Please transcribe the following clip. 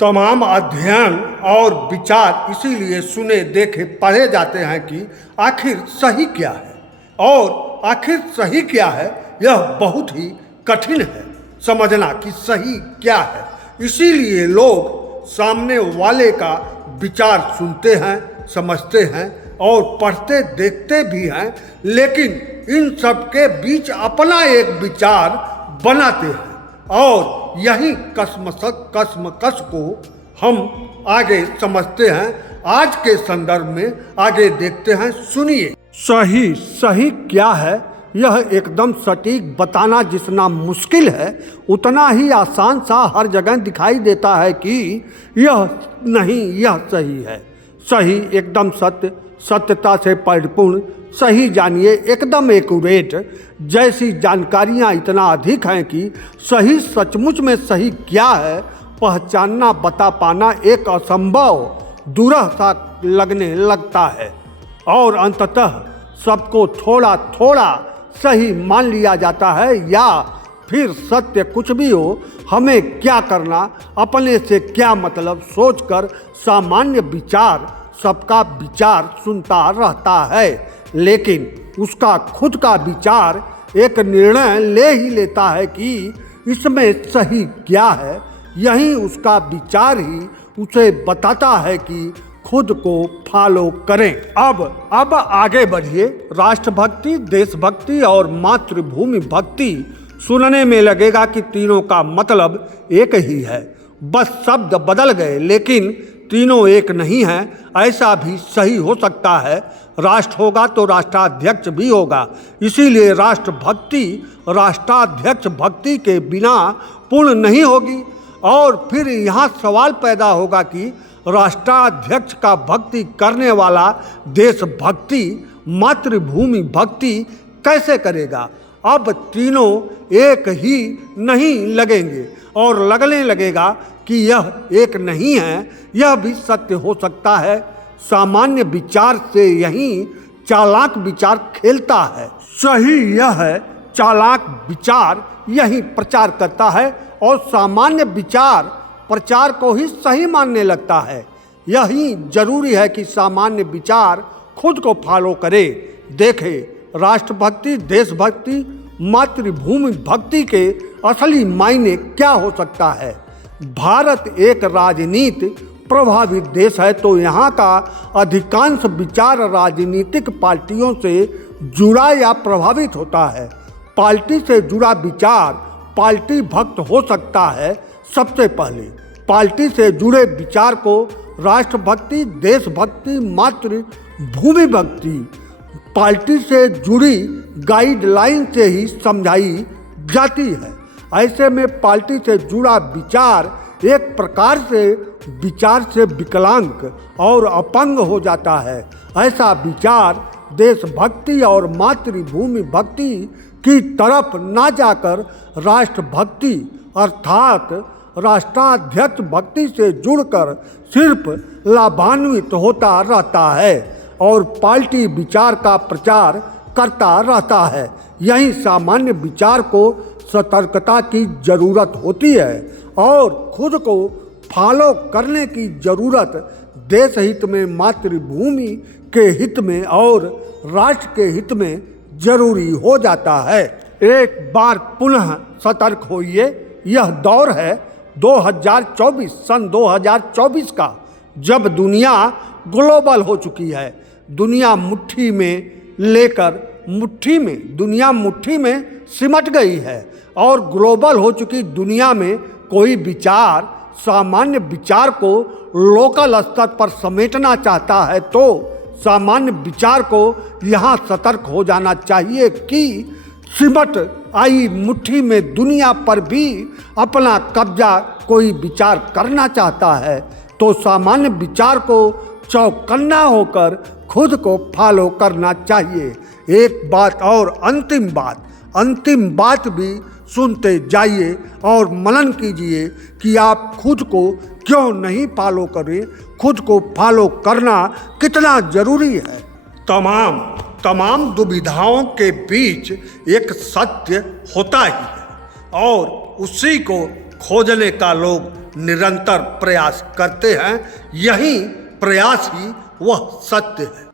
तमाम अध्ययन और विचार इसीलिए सुने देखे पढ़े जाते हैं कि आखिर सही क्या है और आखिर सही क्या है। यह बहुत ही कठिन है समझना कि सही क्या है। इसीलिए लोग सामने वाले का विचार सुनते हैं, समझते हैं और पढ़ते देखते भी हैं, लेकिन इन सब के बीच अपना एक विचार बनाते हैं और यही कसमकस को हम आगे समझते हैं। आज के संदर्भ में आगे देखते हैं, सुनिए। सही क्या है, यह एकदम सटीक बताना जितना मुश्किल है उतना ही आसान सा हर जगह दिखाई देता है कि यह नहीं, यह सही है। सही एकदम सत्य, सत्यता से परिपूर्ण, सही जानिए एकदम एक्यूरेट जैसी जानकारियाँ इतना अधिक हैं कि सही सचमुच में सही क्या है पहचानना, बता पाना एक असंभव दूरह सा लगने लगता है और अंततः सबको थोड़ा थोड़ा सही मान लिया जाता है। या फिर सत्य कुछ भी हो, हमें क्या करना, अपने से क्या मतलब सोचकर सामान्य विचार सबका विचार सुनता रहता है, लेकिन उसका खुद का विचार एक निर्णय ले ही लेता है कि इसमें सही क्या है। यही उसका विचार ही उसे बताता है कि खुद को फॉलो करें। अब आगे बढ़िए। राष्ट्रभक्ति, देशभक्ति और मातृभूमि भक्ति सुनने में लगेगा कि तीनों का मतलब एक ही है, बस शब्द बदल गए, लेकिन तीनों एक नहीं है। ऐसा भी सही हो सकता है। राष्ट्र होगा तो राष्ट्राध्यक्ष भी होगा, इसीलिए राष्ट्रभक्ति राष्ट्राध्यक्ष भक्ति के बिना पूर्ण नहीं होगी। और फिर यहाँ सवाल पैदा होगा कि राष्ट्राध्यक्ष का भक्ति करने वाला देशभक्ति मातृभूमि भक्ति कैसे करेगा। अब तीनों एक ही नहीं लगेंगे और लगने लगेगा कि यह एक नहीं है। यह भी सत्य हो सकता है। सामान्य विचार से यही चालाक विचार खेलता है। सही यह है, चालाक विचार यही प्रचार करता है और सामान्य विचार प्रचार को ही सही मानने लगता है। यही जरूरी है कि सामान्य विचार खुद को फॉलो करे। देखे, राष्ट्रभक्ति, देशभक्ति, मातृभूमि भक्ति के असली मायने क्या हो सकता है। भारत एक राजनीति प्रभावित देश है, तो यहाँ का अधिकांश विचार राजनीतिक पार्टियों से जुड़ा या प्रभावित होता है। पार्टी से जुड़ा विचार पार्टी भक्त हो सकता है। सबसे पहले पार्टी से जुड़े विचार को राष्ट्रभक्ति, देशभक्ति, मातृभूमि भक्ति पार्टी से जुड़ी गाइडलाइन से ही समझाई जाती है। ऐसे में पार्टी से जुड़ा विचार एक प्रकार से विचार से विकलांग और अपंग हो जाता है। ऐसा विचार देशभक्ति और मातृभूमि भक्ति की तरफ ना जाकर राष्ट्रभक्ति अर्थात राष्ट्राध्यक्ष भक्ति से जुड़कर सिर्फ लाभान्वित होता रहता है और पार्टी विचार का प्रचार करता रहता है। यही सामान्य विचार को सतर्कता की जरूरत होती है और खुद को फॉलो करने की जरूरत देश हित में, मातृभूमि के हित में और राष्ट्र के हित में जरूरी हो जाता है। एक बार पुनः सतर्क होइए। यह दौर है 2024, सन 2024 का, जब दुनिया ग्लोबल हो चुकी है। दुनिया मुट्ठी में लेकर दुनिया मुट्ठी में सिमट गई है और ग्लोबल हो चुकी दुनिया में कोई विचार सामान्य विचार को लोकल स्तर पर समेटना चाहता है तो सामान्य विचार को यहाँ सतर्क हो जाना चाहिए कि सिमट आई मुट्ठी में दुनिया पर भी अपना कब्जा कोई विचार करना चाहता है तो सामान्य विचार को चौकन्ना होकर खुद को फॉलो करना चाहिए। एक बात और अंतिम बात भी सुनते जाइए और मनन कीजिए कि आप खुद को क्यों नहीं फॉलो करें। खुद को फॉलो करना कितना जरूरी है। तमाम दुविधाओं के बीच एक सत्य होता ही है और उसी को खोजने का लोग निरंतर प्रयास करते हैं। यही प्रयास ही वह सत्य है।